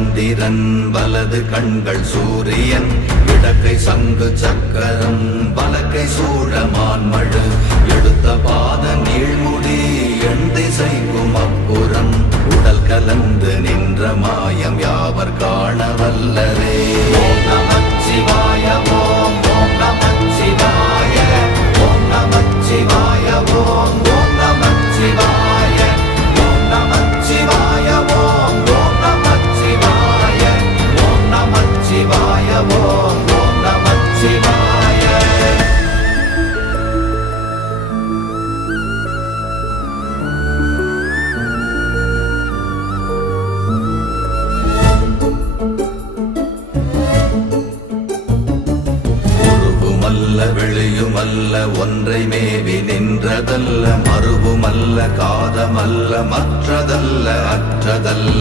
சந்திரன் வலது கண்கள் சூரியன் இடக்கை சங்கு சக்கரம் வலக்கை சூழமான்மழு எடுத்த பாத நீழ்முடி எண் திசைக்கும் அப்புறம் உடல் கலந்து நின்ற மாயம் யாவர் காண வல்லரே. ஓம் நமச்சிவாய ஓம் ஓம் நமச்சிவாய ஓம் நமச்சிவாய ஓம் ஓம் நமச்சிவாய ஓம் நமச்சிவாய ஓம் ஓம் நமச்சிவாய ஓம் நமச்சிவாய ஓம் ஓம் நமச்சிவாய. வெளியுமல்ல ஒன்றை மேவி நின்றதல்ல மறுவுமல்ல காதமல்ல மற்றதல்ல அற்றதல்ல